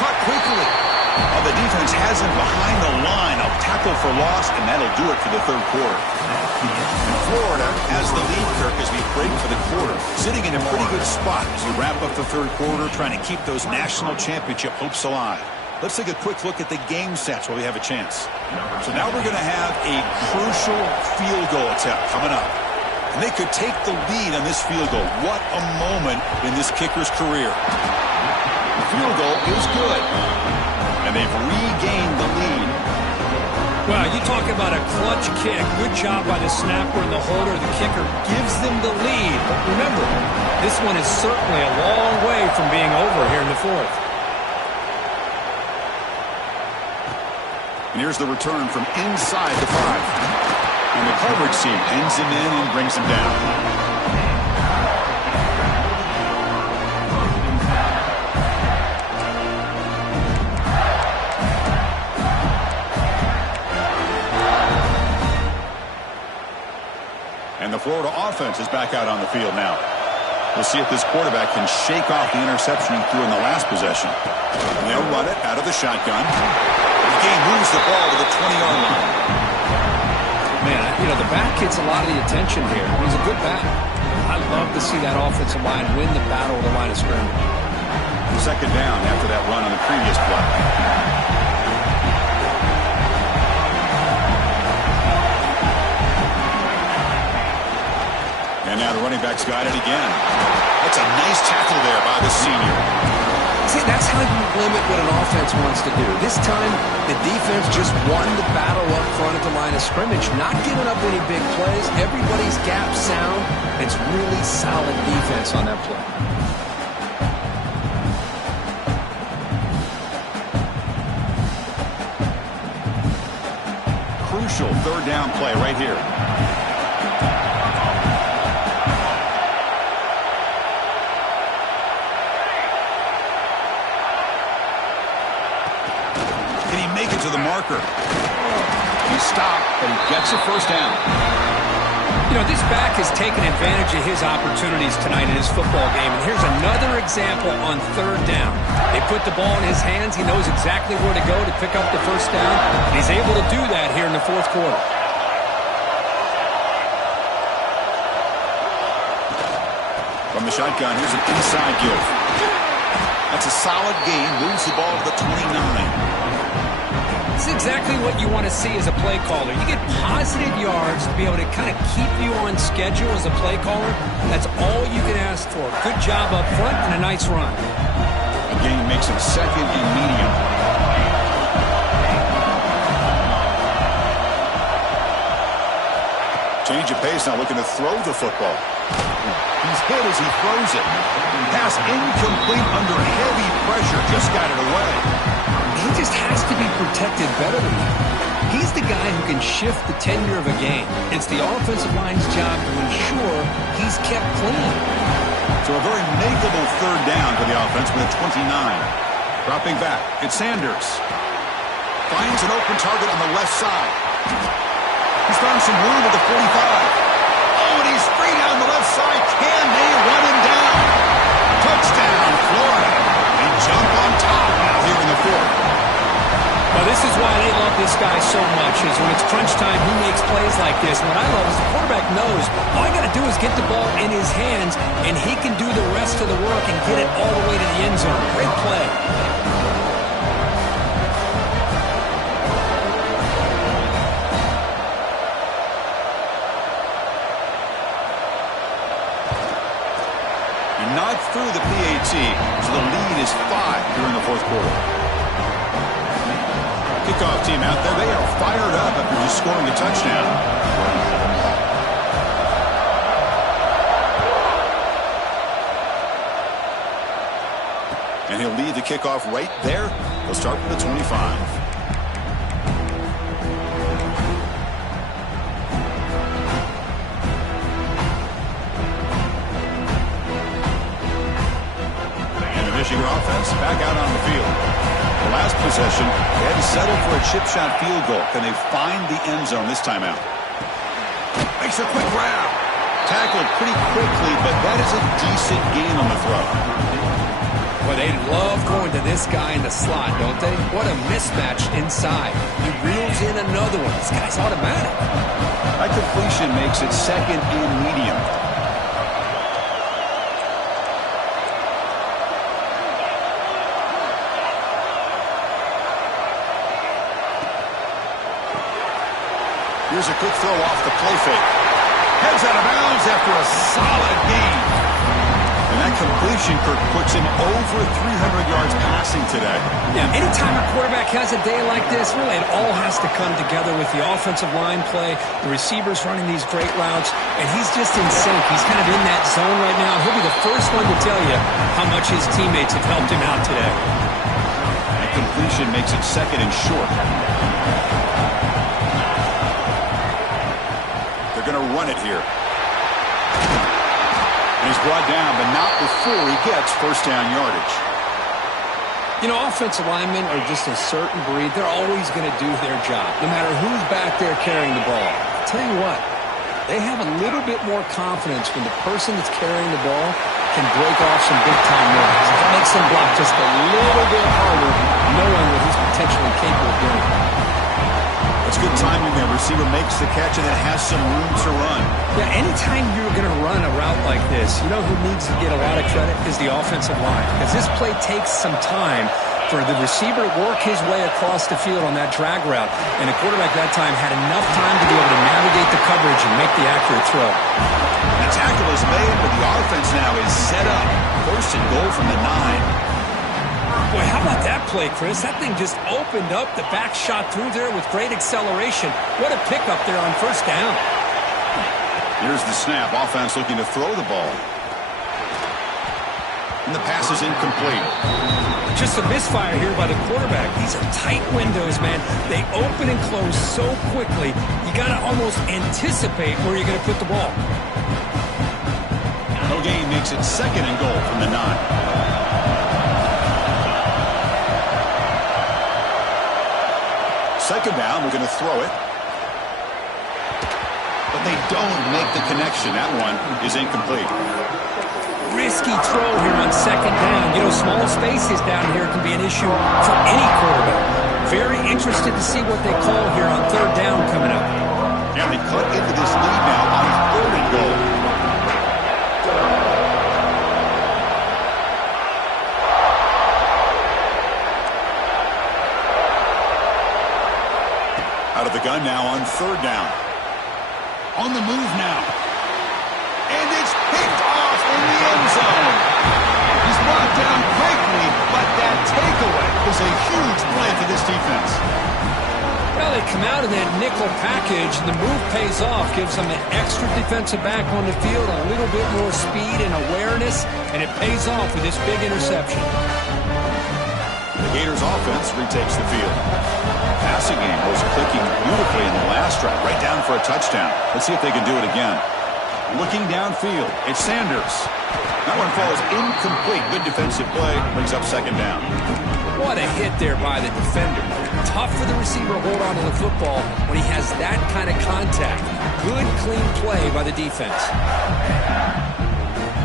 Caught quickly. The defense has him behind the line. A tackle for loss, and that'll do it for the third quarter. Florida has the lead, Kirk, as we break for the quarter. Sitting in a pretty good spot as we wrap up the third quarter, trying to keep those national championship hopes alive. Let's take a quick look at the game stats while we have a chance. So now we're going to have a crucial field goal attempt coming up. And they could take the lead on this field goal. What a moment in this kicker's career. The field goal is good. And they've regained the lead. Well, you talk about a clutch kick. Good job by the snapper and the holder. The kicker gives them the lead. But remember, this one is certainly a long way from being over here in the fourth. And here's the return from inside the 5. And the coverage team ends him in and brings him down. And the Florida offense is back out on the field now. We'll see if this quarterback can shake off the interception he threw in the last possession. And they'll run it out of the shotgun. The game moves the ball to the 20-yard line. Man, you know, the back gets a lot of the attention here. He's a good back. I love to see that offensive line win the battle of the line of scrimmage. Second down after that run on the previous play. And now the running back's got it again. That's a nice tackle there by the senior. See, that's how you limit what an offense wants to do. This time, the defense just won the battle up front at the line of scrimmage, not giving up any big plays. Everybody's gap sound. It's really solid defense on that play. Crucial third down play right here. To the marker. He stopped, but he gets a first down. You know, this back has taken advantage of his opportunities tonight in his football game. And here's another example on third down. They put the ball in his hands. He knows exactly where to go to pick up the first down. And he's able to do that here in the fourth quarter. From the shotgun, here's an inside give. That's a solid gain. Moves the ball to the 29. It's exactly what you want to see as a play caller. You get positive yards to be able to kind of keep you on schedule as a play caller. That's all you can ask for. Good job up front and a nice run. A gain makes it second and medium. Change of pace now, looking to throw the football. He's hit as he throws it. Pass incomplete under heavy pressure. Just got it away. He just has to be protected better than that. He's the guy who can shift the tenure of a game. It's the offensive line's job to ensure he's kept clean. So a very makeable third down for the offense with a 29. Dropping back, it's Sanders. Finds an open target on the left side. He's found some room at the 45. Oh, and he's free down the left side. Can they run him down? Touchdown, Florida. They jump on top now here in the fourth. Well, this is why they love this guy so much, is when it's crunch time, he makes plays like this. And what I love is the quarterback knows all I got to do is get the ball in his hands, and he can do the rest of the work and get it all the way to the end zone. Great play. Not through the PAT, so the lead is 5 here in the fourth quarter. Kickoff team out there, they are fired up after just scoring a touchdown. And he'll lead the kickoff right there. He'll start with the 25. chip shot field goal. Can they find the end zone this time out? Makes a quick grab. Tackled pretty quickly, but that is a decent gain on the throw. Well, they love going to this guy in the slot, don't they? What a mismatch inside. He reels in another one. This guy's automatic. That completion makes it second and medium. Here's a quick throw off the play fake. Heads out of bounds after a solid gain. And that completion, Kirk, puts him over 300 yards passing today. Yeah, anytime a quarterback has a day like this, really it all has to come together with the offensive line play, the receivers running these great routes, and he's just in sync. He's kind of in that zone right now. He'll be the first one to tell you how much his teammates have helped him out today. That completion makes it second and short. They're going to run it here. And he's brought down, but not before he gets first down yardage. You know, offensive linemen are just a certain breed. They're always going to do their job, no matter who's back there carrying the ball. I'll tell you what, they have a little bit more confidence when the person that's carrying the ball can break off some big-time runs. It makes them block just a little bit harder, knowing what he's potentially capable of doing. It's good timing there. Receiver makes the catch and then has some room to run. Yeah, anytime you're going to run a route like this, you know who needs to get a lot of credit is the offensive line. Because this play takes some time for the receiver to work his way across the field on that drag route. And the quarterback that time had enough time to be able to navigate the coverage and make the accurate throw. The tackle is made, but the offense now is set up. First and goal from the 9. Boy, how about that play, Chris? That thing just opened up. The back shot through there with great acceleration. What a pickup there on first down. Here's the snap. Offense looking to throw the ball. And the pass is incomplete. Just a misfire here by the quarterback. These are tight windows, man. They open and close so quickly, you got to almost anticipate where you're going to put the ball. No gain makes it second and goal from the 9. Second down, we're going to throw it. But they don't make the connection. That one is incomplete. Risky throw here on second down. You know, small spaces down here can be an issue for any quarterback. Very interested to see what they call here on third down coming up. And they cut into this lead now on third and goal. Out of the gun now on third down. On the move now. And it's picked off in the end zone. He's brought down quickly, but that takeaway is a huge play for this defense. Well, they come out in that nickel package, and the move pays off, gives them an extra defensive back on the field, a little bit more speed and awareness, and it pays off with this big interception. The Gators offense retakes the field. Passing game was clicking beautifully in the last drive, right down for a touchdown. Let's see if they can do it again. Looking downfield, it's Sanders. That one falls incomplete. Good defensive play, brings up second down. What a hit there by the defender. Tough for the receiver to hold on to the football when he has that kind of contact. Good, clean play by the defense.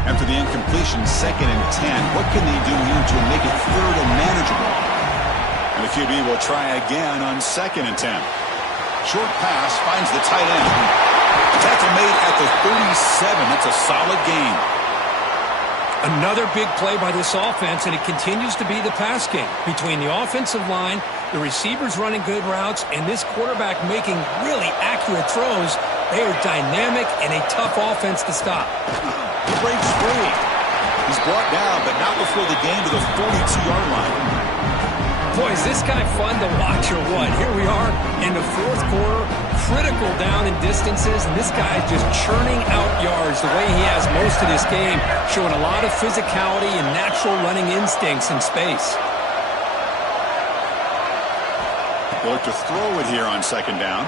After the incompletion, second and 10. What can they do here to make it third and manageable? And the QB will try again on second and 10. Short pass finds the tight end. Tackle made at the 37. That's a solid gain. Another big play by this offense, and it continues to be the pass game. Between the offensive line, the receivers running good routes, and this quarterback making really accurate throws, they are dynamic and a tough offense to stop. He breaks free. He's brought down, but not before the gain to the 42-yard line. Boy, is this guy fun to watch or what? Here we are in the fourth quarter, critical down in distances, and this guy is just churning out yards the way he has most of this game, showing a lot of physicality and natural running instincts in space. They'll look to throw it here on second down.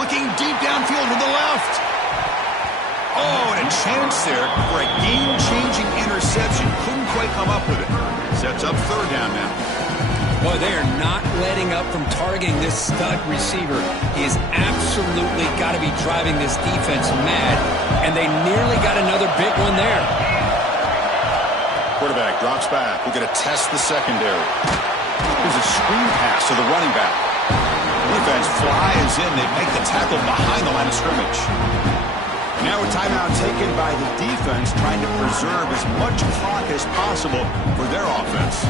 Looking deep downfield to the left. Oh, and a chance there for a game-changing interception. Couldn't quite come up with it. Sets up third down now. Boy, they are not letting up from targeting this stud receiver. He has absolutely got to be driving this defense mad, and they nearly got another big one there. Quarterback drops back. We're going to test the secondary. Here's a screen pass to the running back. Defense flies in. They make the tackle behind the line of scrimmage. Now a timeout taken by the defense, trying to preserve as much clock as possible for their offense.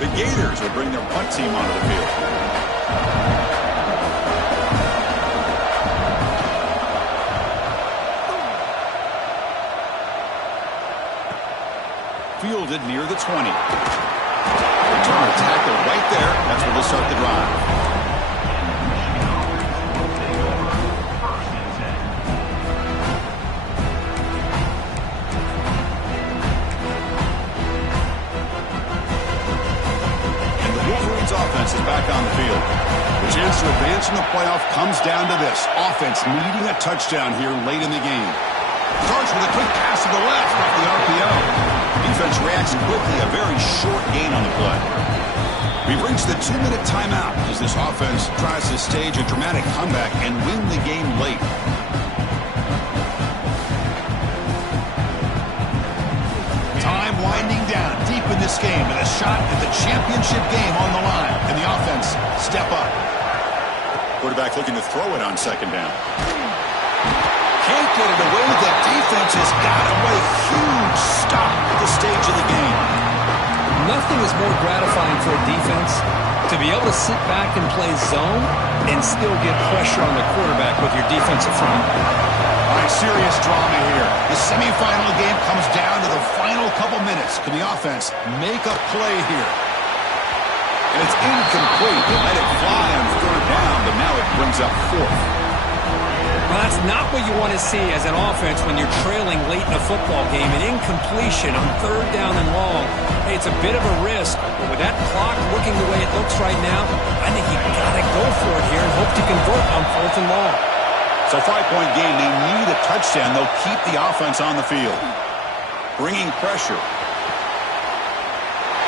The Gators will bring their punt team onto the field. Fielded near the 20. Return tackle right there. That's where they'll start the drive. Offense is back on the field. The chance to advance in the playoff comes down to this. Offense needing a touchdown here late in the game. Starts with a quick pass to the left off the RPO. Defense reacts quickly. A very short gain on the play. We've reached the 2-minute timeout as this offense tries to stage a dramatic comeback and win the game late. Time winding down deep in this game with a shot at the championship game on the line. And the offense step up. Quarterback looking to throw it on second down. Can't get it away. The defense has got away. Huge stop at the stage of the game. Nothing is more gratifying for a defense to be able to sit back and play zone and still get pressure on the quarterback with your defensive front. All right, serious drama here. The semifinal game comes down to the final couple minutes. Can the offense make a play here? And it's incomplete. They let it fly on third down, but now it brings up fourth. Well, that's not what you want to see as an offense when you're trailing late in a football game. An incompletion on third down and long. Hey, it's a bit of a risk, but with that clock looking the way it looks right now, I think you got to go for it here and hope to convert on fourth and long. It's a 5-point game. They need a touchdown. They'll keep the offense on the field. Bringing pressure.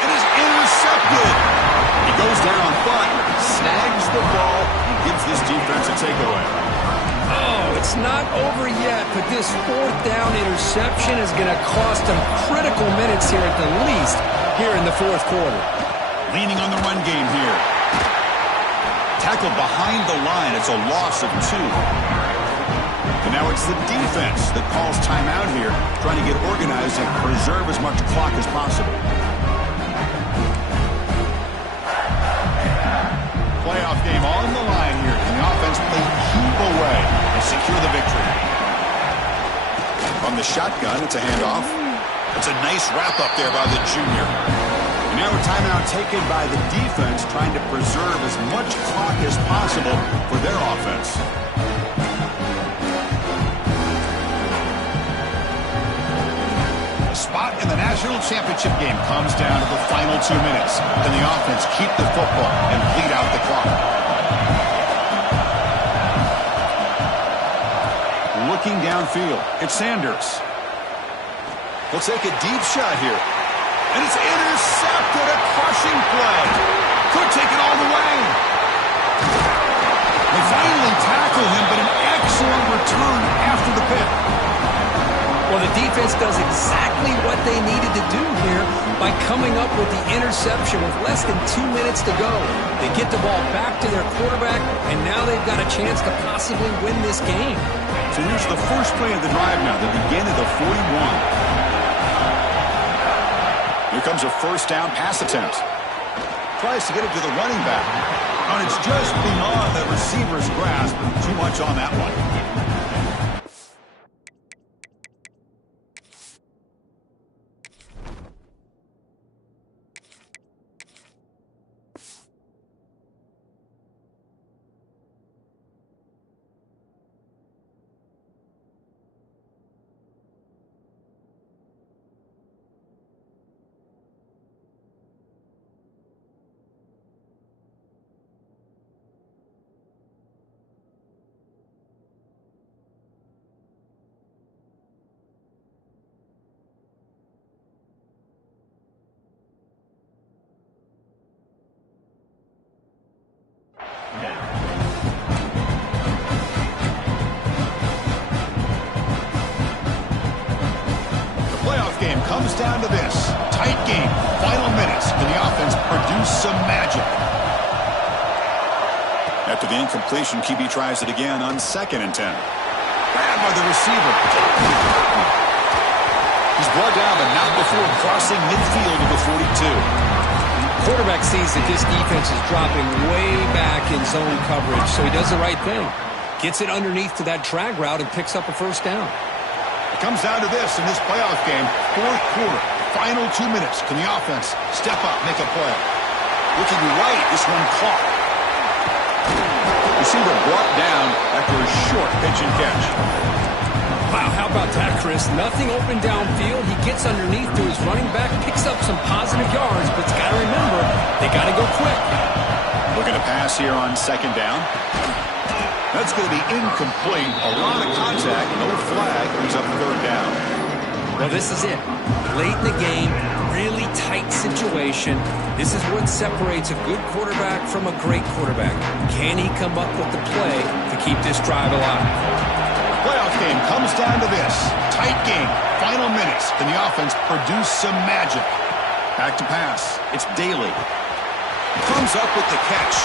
It is intercepted. He goes down, but snags the ball and gives this defense a takeaway. Oh, it's not over yet, but this fourth down interception is going to cost them critical minutes here at the least here in the fourth quarter. Leaning on the run game here. Tackled behind the line. It's a loss of 2. And now it's the defense that calls timeout here, trying to get organized and preserve as much clock as possible. Playoff game on the line here. Can the offense play keep away and secure the victory? From the shotgun, it's a handoff. It's a nice wrap-up there by the junior. And now a timeout taken by the defense, trying to preserve as much clock as possible for their offense. Spot in the national championship game comes down to the final 2 minutes. Can the offense keep the football and bleed out the clock? Looking downfield, it's Sanders. He'll take a deep shot here. And it's intercepted, a crushing play. Could take it all the way. They finally tackle him, but an excellent return after the pick. Well, the defense does exactly what they needed to do here by coming up with the interception with less than 2 minutes to go. They get the ball back to their quarterback, and now they've got a chance to possibly win this game. So here's the first play of the drive now. They begin at the 41. Here comes a first down pass attempt. Tries to get it to the running back. And it's just beyond the receiver's grasp. Too much on that one. playoff game comes down to this. Tight game. Final minutes. Can the offense produce some magic? After the incompletion, QB tries it again on 2nd and 10. Grabbed by the receiver. He's brought down, but not before crossing midfield of the 42. Quarterback sees that this defense is dropping way back in zone coverage, so he does the right thing. Gets it underneath to that drag route and picks up a first down. It comes down to this in this playoff game. 4th quarter, final 2 minutes. Can the offense step up, make a play? Looking right, this one caught. Receiver brought down after a short pitch and catch. Wow, how about that, Chris? Nothing open downfield. He gets underneath to his running back, picks up some positive yards, but you got to remember, they got to go quick. Looking to pass here on 2nd down. That's going to be incomplete. A lot of contact, no flag. Brings up 3rd down. Well, this is it. Late in the game, really tight situation. This is what separates a good quarterback from a great quarterback. Can he come up with the play to keep this drive alive? Playoff game comes down to this. Tight game. Final minutes. Can the offense produce some magic? Back to pass. It's Daly. Comes up with the catch.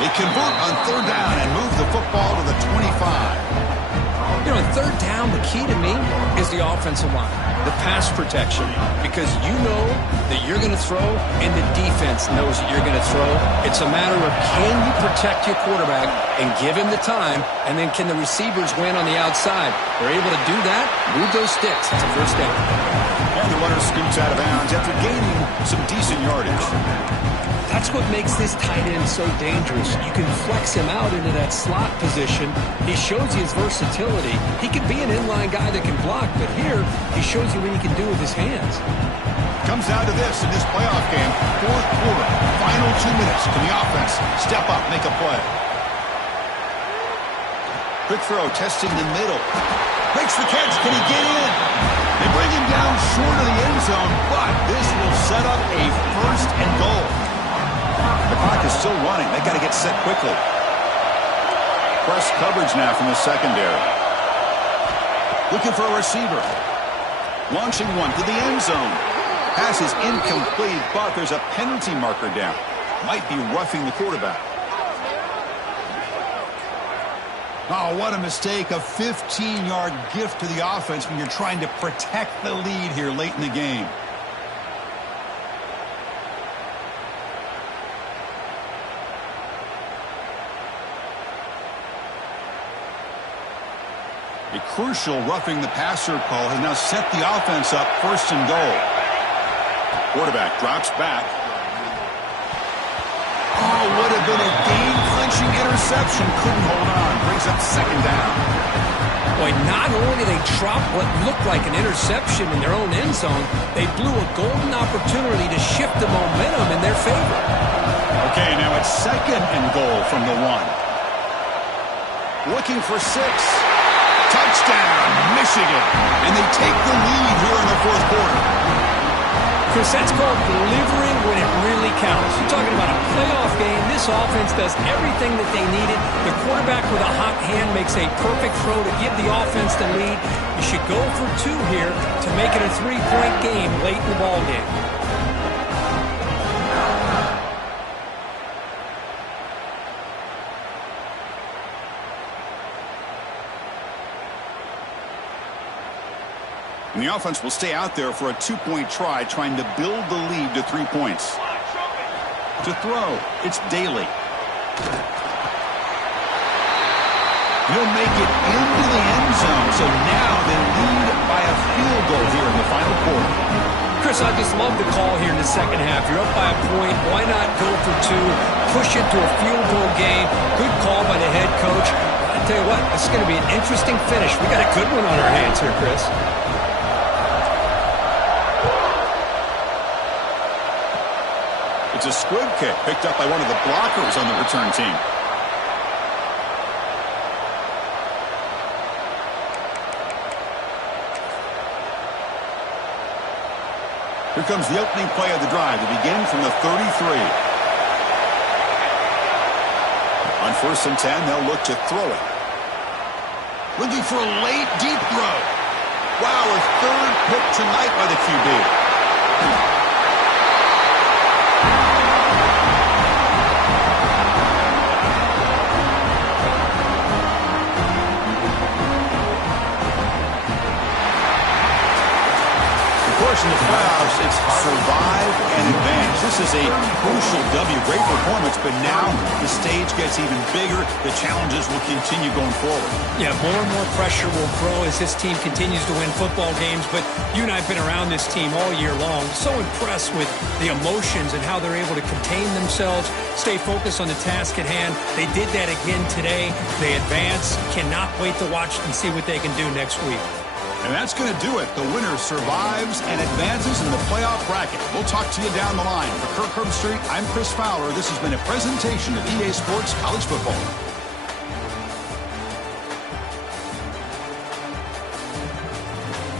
They convert on 3rd down and move the football to the 25. You know, on 3rd down, the key to me is the offensive line, the pass protection, because you know that you're going to throw and the defense knows that you're going to throw. It's a matter of can you protect your quarterback and give him the time, and then can the receivers win on the outside? They're able to do that, move those sticks. It's a first down. And the runner scoots out of bounds after gaining some decent yardage. That's what makes this tight end so dangerous. You can flex him out into that slot position. He shows you his versatility. He could be an inline guy that can block, but here he shows you what he can do with his hands. Comes down to this in this playoff game. 4th quarter, final 2 minutes. Can the offense step up, make a play? Quick throw, testing the middle. Makes the catch. Can he get in? They bring him down short of the end zone, but this will set up a 1st and goal. The clock is still running. They got to get set quickly. Press coverage now from the secondary. Looking for a receiver. Launching one to the end zone. Pass is incomplete, but there's a penalty marker down. Might be roughing the quarterback. Oh, what a mistake. A 15-yard gift to the offense when you're trying to protect the lead here late in the game. A crucial roughing the passer call has now set the offense up 1st and goal. Quarterback drops back. Oh, would have been a game-clinching interception. Couldn't hold on. Brings up 2nd down. Boy, not only did they drop what looked like an interception in their own end zone, they blew a golden opportunity to shift the momentum in their favor. Okay, now it's 2nd and goal from the 1. Looking for 6. Touchdown, Michigan. And they take the lead here in the 4th quarter. Chris, that's called delivering when it really counts. You're talking about a playoff game. This offense does everything that they needed. The quarterback with a hot hand makes a perfect throw to give the offense the lead. You should go for 2 here to make it a 3-point game late in the ball game. And the offense will stay out there for a 2-point try, trying to build the lead to 3 points. To throw, it's Daly. He'll make it into the end zone, so now they lead by a field goal here in the final quarter. Chris, I just love the call here in the second half. You're up by a point. Why not go for 2, push it to a field goal game? Good call by the head coach. I'll tell you what, this is going to be an interesting finish. We got a good one on our hands here, Chris. It's a squib kick picked up by one of the blockers on the return team. Here comes the opening play of the drive to begin from the 33. On 1st and 10, they'll look to throw it. Looking for a late, deep throw. Wow, a 3rd pick tonight by the QB. In the playoffs, it's survive and advance. This is a crucial W. Great performance, but now the stage gets even bigger. The challenges will continue going forward. Yeah, more and more pressure will grow as this team continues to win football games. But you and I have been around this team all year long. So impressed with the emotions and how they're able to contain themselves, stay focused on the task at hand. They did that again today. They advance. Cannot wait to watch and see what they can do next week. And that's going to do it. The winner survives and advances in the playoff bracket. We'll talk to you down the line. For Kirk Herbstreit, I'm Chris Fowler. This has been a presentation of EA Sports College Football.